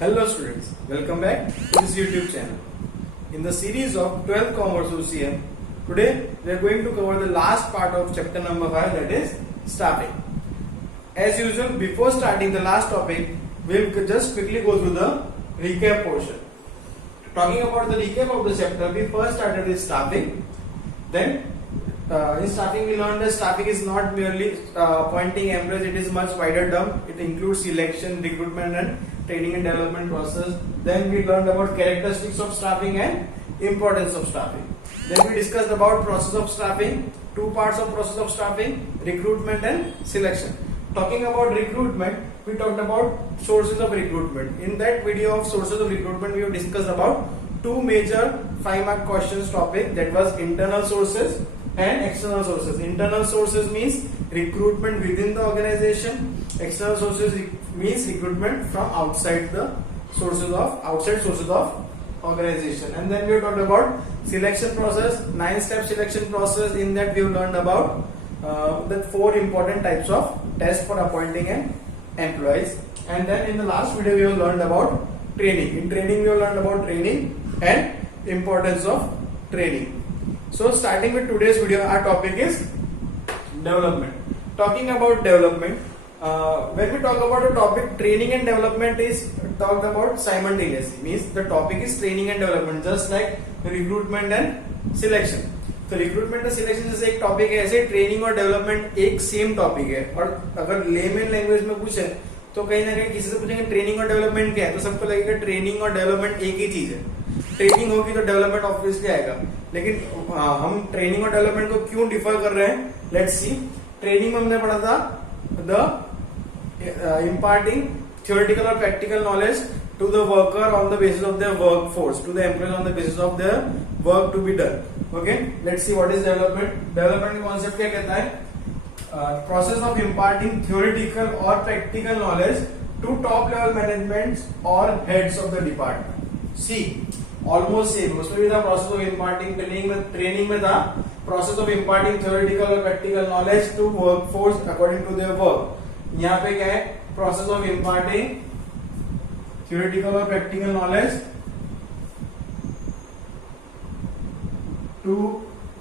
Hello students, welcome back to this YouTube channel. In the series of 12th Commerce OCM, today we are going to cover the last part of chapter number 5, that is staffing. As usual, before starting the last topic, we'll just quickly go through the recap portion. Talking about the recap of the chapter, we first started with staffing. Then in staffing we learned that staffing is not merely appointing employees, it is much wider term. It includes selection, recruitment and training and development process. Then we learned about characteristics of staffing and importance of staffing. Then we discussed about process of staffing, two parts of process of staffing, recruitment and selection. Talking about recruitment, we talked about sources of recruitment. In that video of sources of recruitment, we have discussed about two major 5-mark questions topic, that was internal sources and external sources. Internal sources means recruitment within the organization. External sources means recruitment from outside sources of organization. And then we talked about selection process, 9-step selection process. In that we have learned about the 4 important types of tests for appointing an employees. And then in the last video we have learned about training. In training we have learned about training and importance of training. So starting with today's video, our topic is development. Talking about development, when we talk about a topic, training and development is talked about simultaneously. Means the topic is training and development, just like recruitment and selection. तो recruitment और selection जैसे एक topic है, ऐसे training और development एक same topic है. और अगर लेमन लैंग्वेज में पूछे तो कहीं ना कहीं किसी से पूछेंगे ट्रेनिंग और डेवलपमेंट क्या है, तो सबको लगेगा ट्रेनिंग और डेवलपमेंट एक ही चीज है. ट्रेनिंग होगी तो डेवलपमेंट ऑब्वियसली आएगा. लेकिन हम ट्रेनिंग और डेवलपमेंट को क्यों डिफर कर रहे हैं, लेट्स सी. ट्रेनिंग में हमने पढ़ा था the imparting theoretical or practical knowledge to the worker on the basis of their workforce, to the employees on the basis of their work to be done. Okay, let's see what is development. Development का concept क्या कहता है? Process of imparting theoretical or practical knowledge to top level managements or heads of the department. See, almost same. उसमें भी था process of imparting. Training में था process of imparting theoretical or practical knowledge to workforce according to their work. यहाँ पे क्या है? Process of imparting theoretical or practical knowledge to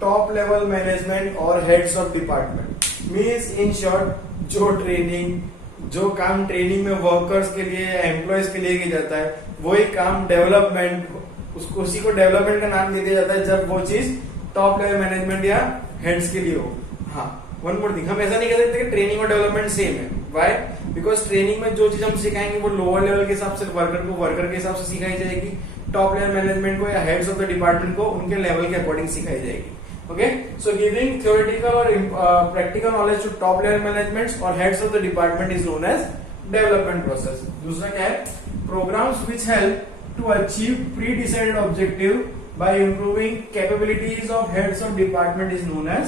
top level management or heads of department. Means in short, जो training, जो काम training में workers के लिए, एम्प्लॉयज के लिए किया जाता है, वही काम डेवलपमेंट, उसको उसी को डेवलपमेंट का नाम दे दिया जाता है जब वो चीज टॉप लेवल मैनेजमेंट या हेड्स के लिए हो. हाँ, वन मोर थिंग, हम ऐसा नहीं कह सकते कि ट्रेनिंग और डेवलपमेंट सेम है. व्हाई? बिकॉज ट्रेनिंग में जो चीज हम सिखाएंगे वो लोअर लेवल के हिसाब से वर्कर के हिसाब से सिखाई जाएगी, टॉप लेवल मैनेजमेंट को या हेड्स ऑफ द डिपार्टमेंट को उनके लेवल के अकॉर्डिंग सिखाई जाएगी. ओके, सो गिविंग थ्योरेटिकल और practical knowledge to top level managements और heads of the department is known as development process. दूसरा क्या है? Programmes which help to achieve pre decided objective by improving capabilities of heads of department is known as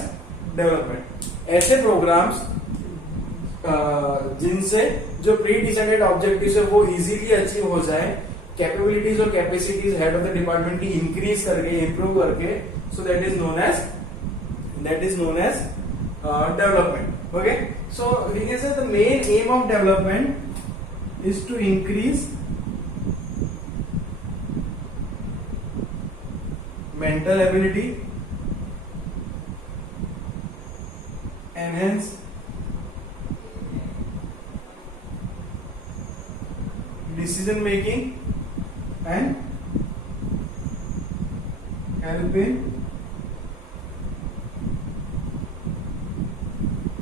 development. ऐसे programmes जिनसे जो pre decided objective है वो easily achieve हो जाए, कैपेबिलिटीज और capacities head of the department की increase करके, इंप्रूव करके, so that is known as development. Okay, so we can say the main aim of development is to increase mental ability, enhance decision making and help in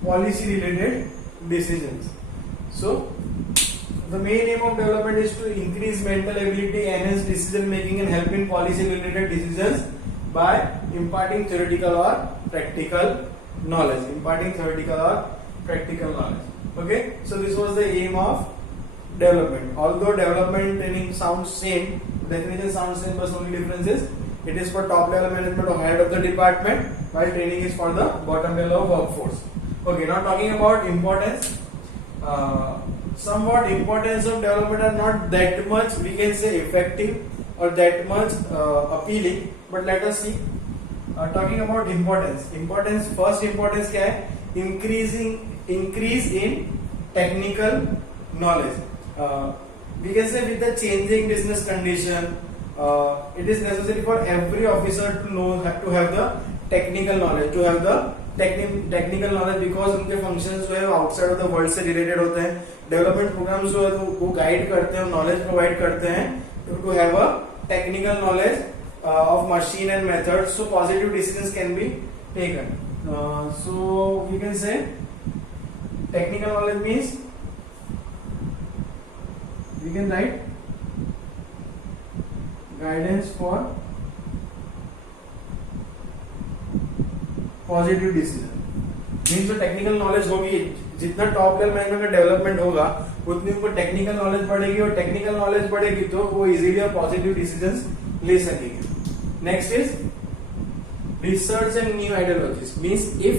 policy related decisions. So the main aim of development is to increase mental ability, enhance decision making and help in policy related decisions by imparting theoretical or practical knowledge. Okay, so this was the aim of development. Although development training sounds same, definition sounds same, but only difference is it is for top level management or head of the department, while training is for the bottom level of workforce. Okay, now talking about importance. Somewhat importance of development are not that much, we can say, effective or that much appealing, but let us see. Talking about importance, first importance क्या है? Increase in technical knowledge. we can say with the changing business condition, it is necessary for every officer to know, to have the technical knowledge, to have the technical knowledge, because उनके functions जो है outside of the world से related होते हैं. Development programmes जो है तो वो गाइड करते हैं, नॉलेज प्रोवाइड करते हैं to have a technical knowledge of machine and methods, so positive decisions can be taken. So we can say technical knowledge means we can write guidance for positive decision. Means जो technical knowledge होगी, जितना top level management का development होगा उतनी उनको technical knowledge बढ़ेगी, और technical knowledge बढ़ेगी तो वो इजीली और पॉजिटिव डिसीजंस ले सकेंगे. Next is research and new ideologies. Means if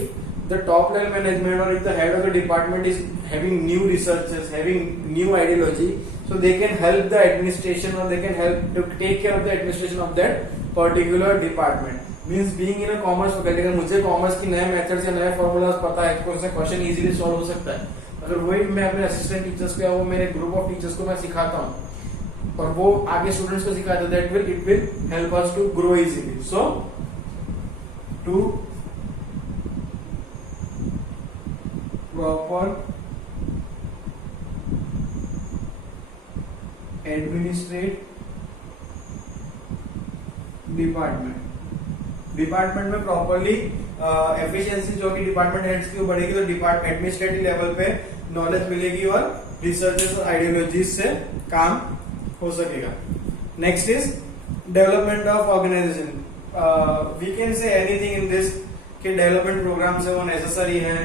the top level management और if the head of the department is having new researches, having new ideology, so they can help the administration or they can help to take care of the administration of that particular department. Means being in a commerce faculty, अगर मुझे commerce की नए methods या नए formulas पता है, कौन सा क्वेश्चन इजीली सॉल्व हो सकता है, अगर वही मैं अपने असिस्टेंट टीचर्स को या वो मेरे ग्रुप ऑफ टीचर्स को मैं सिखाता हूँ और वो आगे स्टूडेंट्स को सिखाता है, that will it will help us to grow easily. So to proper administrate department में प्रॉपरली एफिशिएंसी जो कि डिपार्टमेंट हेड्स की बढ़ेगी तो डिपार्टमेंट एडमिनिस्ट्रेटिव लेवल पे नॉलेज मिलेगी और रिसर्चेस और आइडियोलॉजीज से काम हो सकेगा. Next is development of organisation. We can say anything in this कि डेवलपमेंट प्रोग्राम से वो नेसेसरी है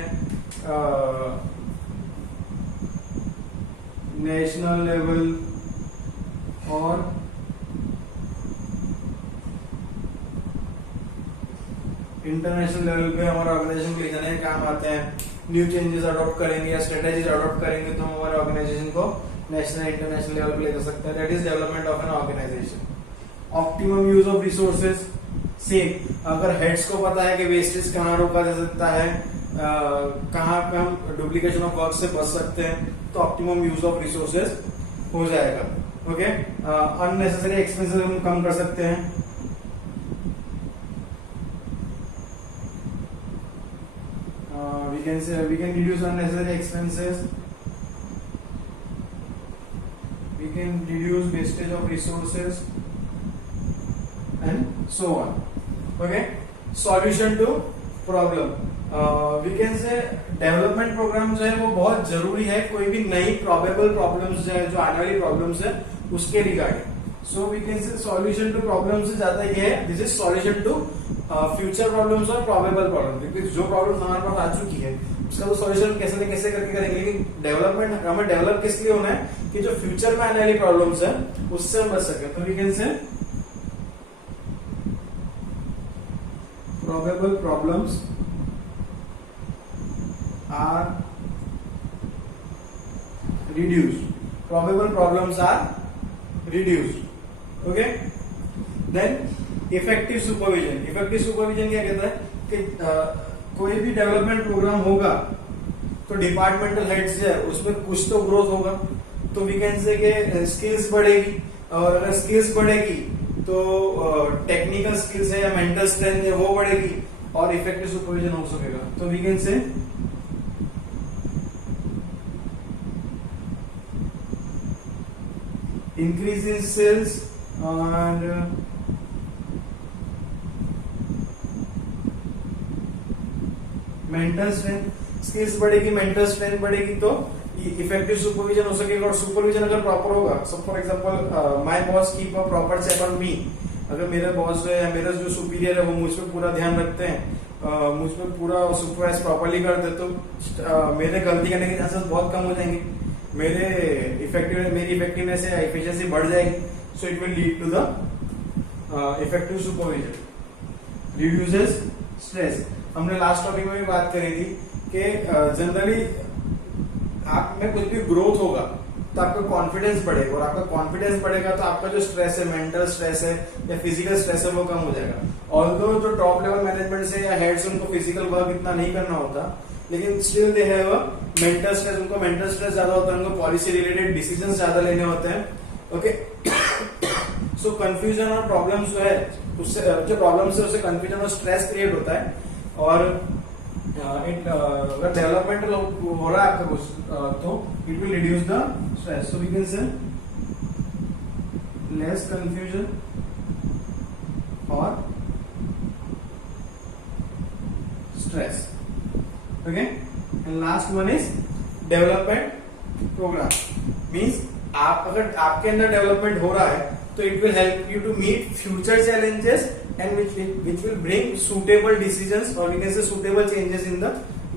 नेशनल लेवल और इंटरनेशनल लेवल पे हमारे ऑर्गेनाइजेशन के लिए जाने काम आते हैं. न्यू चेंजेस अडॉप्ट करेंगे या स्ट्रेटेजीज अडॉप्ट करेंगे तो हम हमारे ऑर्गेनाइजेशन को नेशनल इंटरनेशनल लेवल पे ले जा सकते हैं. That is development of an organisation. Optimum use of resources. Same, अगर हेड्स को पता है कि वेस्टेज कहाँ रोका जा सकता है, कहाँ पे हम डुप्लीकेशन ऑफ वर्क से बच सकते हैं, तो ऑप्टिमम यूज ऑफ रिसोर्सेज हो जाएगा. ओके, अननेसेसरी एक्सपेंसेस हम कम कर सकते हैं. We can reduce unnecessary expenses. We can reduce wastage of resources and so on. Okay. Solution to problem. We can say development programme जो है वो बहुत जरूरी है कोई भी नई प्रोबेबल प्रॉब्लम्स जो है, जो आने वाली प्रॉब्लम्स है उसके regarding. So we can say solution to problem से ज्यादा ये है, this is solution to future problems और प्रोबेबल प्रॉब्लम. क्योंकि जो प्रॉब्लम हमारे पास आ चुकी है उसका तो सॉल्यूशन कैसे न कैसे करके करेंगे, लेकिन डेवलपमेंट हमें डेवलप किस लिए होना है कि जो फ्यूचर में आने वाली प्रॉब्लम्स है उससे हम बच सके. तो we can say probable problems are reduced. Probable problems are reduced. Okay. Then effective supervision. Effective supervision क्या कहता है कि कोई भी डेवलपमेंट प्रोग्राम होगा तो डिपार्टमेंटल हेड्स जो है उसमें कुछ तो ग्रोथ होगा. तो वी कैन से कि स्किल्स बढ़ेगी, और अगर स्किल्स बढ़ेगी तो टेक्निकल स्किल्स है या मेंटल स्ट्रेंथ है वो बढ़ेगी और इफेक्टिव सुपरविजन हो सकेगा. तो we can say increase in sales and mental strength. Skills बढ़ेगी, मेंटल स्ट्रेंथ बढ़ेगी तो इफेक्टिव सुपरविजन हो सकेगा. और सुपरविजन अगर प्रॉपर होगा, so for example my boss keep a proper check on me. अगर मेरे बॉस है या मेरा जो सुपीरियर है वो मुझ पर पूरा ध्यान रखते हैं, मुझ पर पूरा सुपरवाइज प्रॉपरली करते हैं, तो मेरे गलती करने के चांसेस बहुत कम हो जाएंगे, मेरी इफेक्टिवनेस या एफिशिएंसी बढ़ जाएगी. So it will lead to the effective supervision. Reduces stress. हमने लास्ट टॉपिक में भी बात करी थी कि जनरली आप में कुछ भी ग्रोथ होगा तो आपका कॉन्फिडेंस बढ़ेगा, और आपका कॉन्फिडेंस बढ़ेगा तो आपका जो स्ट्रेस है, मेंटल स्ट्रेस है या फिजिकल स्ट्रेस है वो कम हो जाएगा. ऑल्दो जो टॉप लेवल मैनेजमेंट से या हेड से उनको फिजिकल वर्क इतना नहीं करना होता, लेकिन still they have a mental stress, उनको मेंटल स्ट्रेस ज्यादा होता है, उनको पॉलिसी रिलेटेड डिसीजन ज्यादा लेने होते हैं. ओके, सो कंफ्यूजन और प्रॉब्लम्स जो है उससे, जो प्रॉब्लम्स है उससे कंफ्यूजन और स्ट्रेस क्रिएट होता है. और अगर डेवलपमेंट हो रहा है आपका कुछ तो it will reduce the stress. So we can say less confusion और stress. Okay, and last one is development programme. Means आप अगर आपके अंदर डेवलपमेंट हो रहा है तो it will help you to meet future challenges and which will bring suitable decisions, or we can say suitable changes in the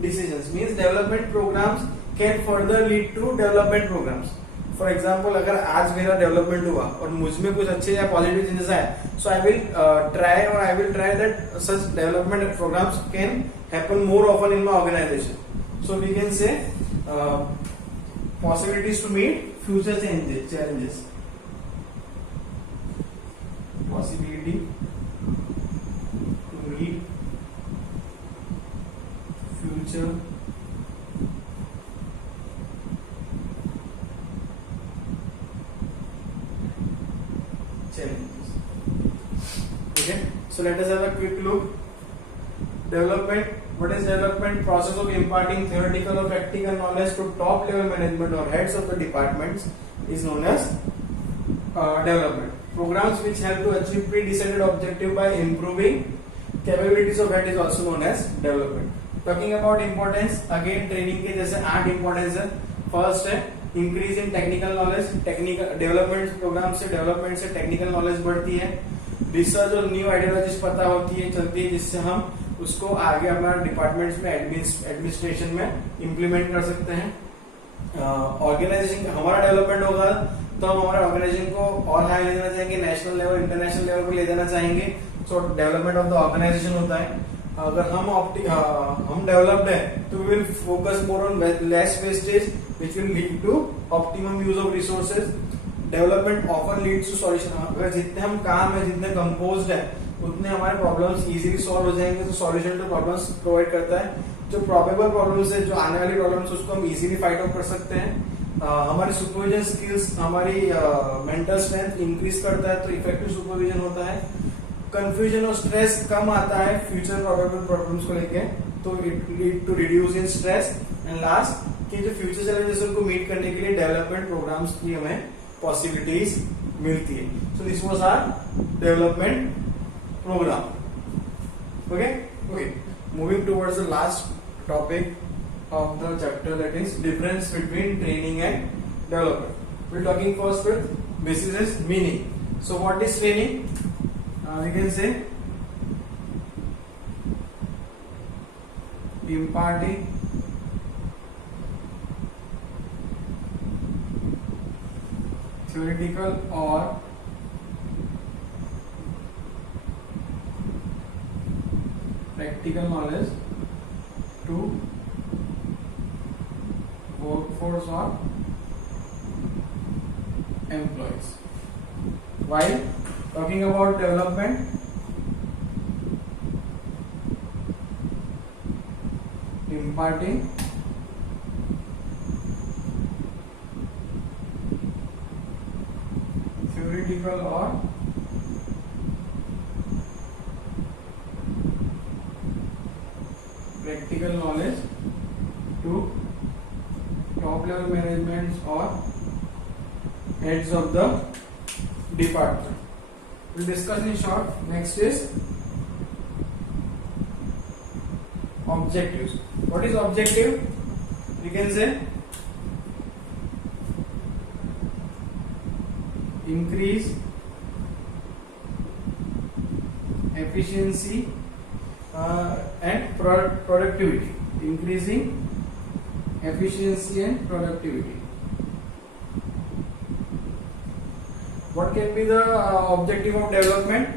decisions. Means development programs can further lead to development programs. For example, अगर आज मेरा development हुआ और मुझ में कुछ अच्छे या पॉजिटिव चेंजेस आए, so I will try that such development programs can happen more often in my organization. So we can say possibilities to meet future challenges. Possibility meet future challenges. Okay, so let us have a quick look. Development. What is development? Process of imparting theoretical or practical knowledge to top level management or heads of the departments is known as development. Programs which help to achieve pre-decided objective by improving capabilities of head is also known as development. Talking about importance, again training के जैसे 8 importance है. First है increase in technical knowledge. Technical development program से development से technical knowledge बढ़ती है. Research और new ideologies पता होती है, चलती है, जिससे हम उसको आगे हमारे डिपार्टमेंट्स में एडमिनिस्ट्रेशन में इम्प्लीमेंट कर सकते हैं. ऑर्गेनाइजेशन हमारा डेवलपमेंट होगा तो हम हमारे ऑर्गेनाइजेशन को और हाई ले जाना चाहेंगे, नेशनल लेवल इंटरनेशनल लेवल पे ले जाना चाहेंगे. सो डेवलपमेंट ऑफ द ऑर्गेनाइजेशन होता है. अगर हम डेवलप्ड है तो we will focus more on less wastage which will lead to optimum use of resources. Development often leads to solution. अगर जितने हम काम है, जितने कंपोज्ड है, उतने हमारे प्रॉब्लम्स इजीली सॉल्व हो जाएंगे. तो सॉल्यूशन टू प्रॉब्लम्स प्रोवाइड करता है. जो प्रोबेबल प्रॉब्लम्स है, जो आने वाली प्रॉब्लम्स, उसको हम इजीली फाइट आउट कर सकते हैं. हमारी सुपरविजन स्किल्स, हमारी मेंटल स्ट्रेंथ इंक्रीज करता है, तो इफेक्टिव सुपरविजन होता है. कंफ्यूजन और स्ट्रेस कम आता है फ्यूचर प्रोबेबल प्रॉब्लम्स को लेके, तो it lead to reduce in stress. And last कि जो फ्यूचर चैलेंजेस उनको मीट करने के लिए डेवलपमेंट प्रोग्राम्स की हमें पॉसिबिलिटीज मिलती है. So this was our development program. Okay, moving towards the last topic of the chapter, that is difference between training and development. We're talking first with basis is meaning. So what is training? We can say imparting theoretical or practical knowledge to workforce or employees. While talking about development, imparting theoretical or practical knowledge to top level managements or heads of the department. We'll discuss in short. Next is objectives. What is objective? We can say increase efficiency and productivity. Increasing efficiency and productivity. What can be the objective of development?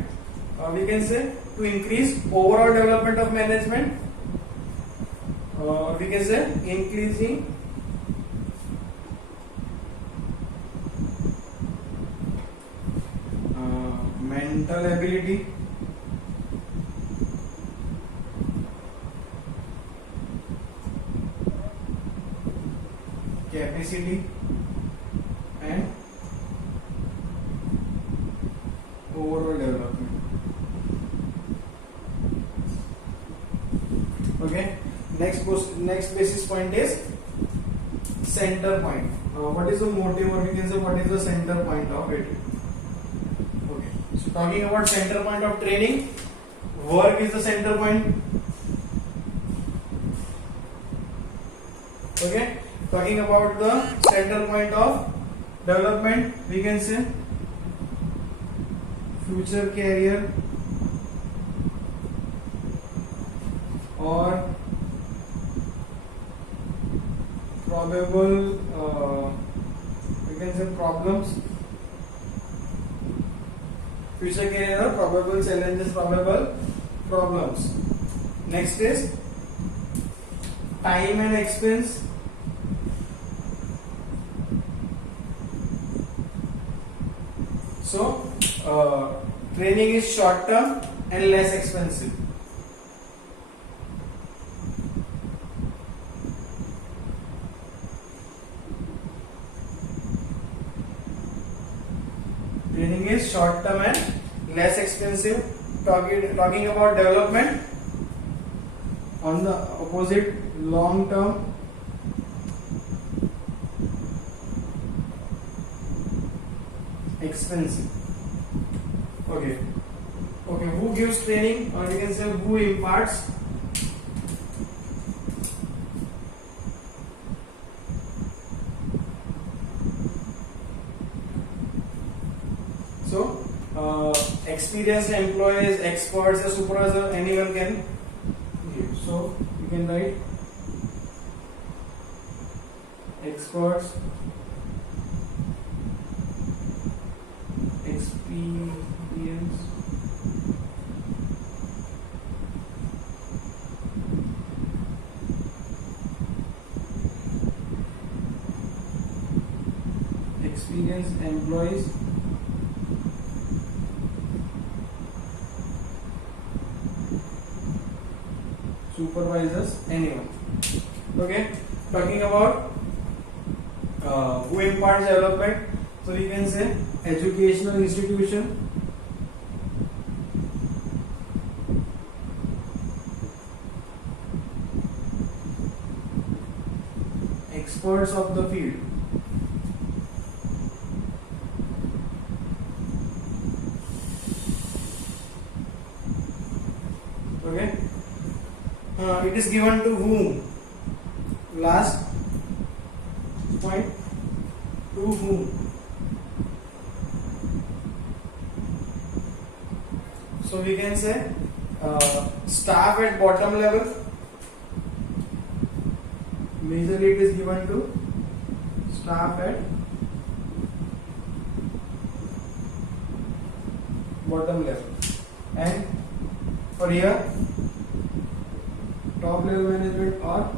We can say to increase overall development of management. We can say increasing mental ability, capacity and overall development. Okay. Next basis point is center point. What is the motive, or we can say what is the center point of it? Okay. So talking about center point of training, work is the center point. Okay. Talking about the center point of development, we can say future career or probable we can say problems, future career or probable challenges, probable problems. Next is time and expense. So training is short term and less expensive. Training is short term and less expensive. Talking about development, on the opposite, long term expensive. Okay. Who gives training, or we can say who imparts? So experienced employees, experts, a supervisor, anyone can give. So you can write experts, experience, experienced employees, supervisors, anyone. Okay. Talking about who imparts development, so you can say educational institution, experts of the field. Okay. It is given to whom? Last point, to whom? So we can say staff at bottom level. Majorly it is given to staff at bottom level, and for here top level management or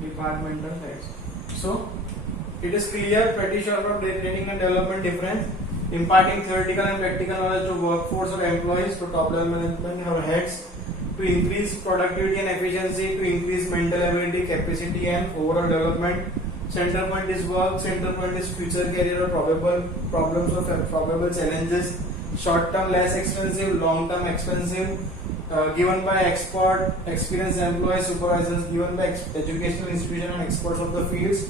departmental heads. So it is clear, pretty sure from training and development difference, imparting theoretical and practical knowledge to workforce or employees, to top level management or heads, to increase productivity and efficiency, to increase mental ability, capacity and overall development. Center point is work, center point is future career or probable problems or probable challenges. Short term less expensive, long term expensive. Given by expert, experienced employees, supervisors, given by educational institution and experts of the fields.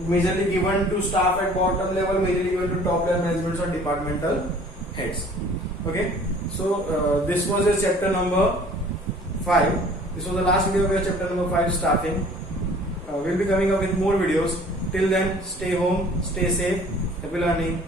Majorly given to staff at bottom level, majorly given to top level management or departmental heads. Okay, so this was your chapter number 5. This was the last video of your chapter number 5, staffing. We'll be coming up with more videos. Till then, stay home, stay safe, happy learning.